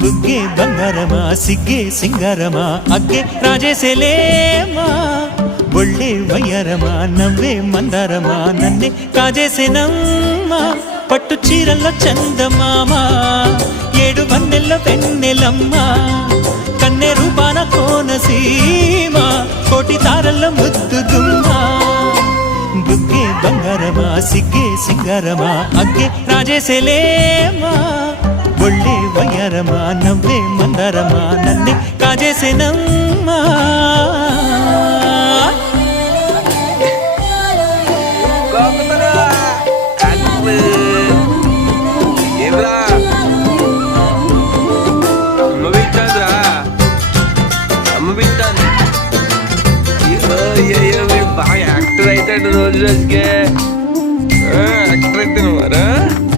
బుగ్గే బంగారమా సిగ్గే సింగారమా అగ్గే రాజేసేలేమా ఒళ్ళే వయ్యారమా నవ్వే మందారమా నన్నే కాజేసేనమ్మా పట్టు చీరల్లో చందమామా ఏడు వన్నెల్లో వెన్నెలమ్మా కన్నె రూపాన కోనసీమ కోటి తారల్లో ముద్దుగుమ్మా బుగ్గే బంగారమా సిగ్గే సింగారమా అగ్గే రాజేసేలేమా ఒళ్ళే వయ్యారమా నవ్వే మందారమా నన్నే కాజేసేనమ్మా బాగా యాక్టర్ అవుతాడు రోజు రోజుకే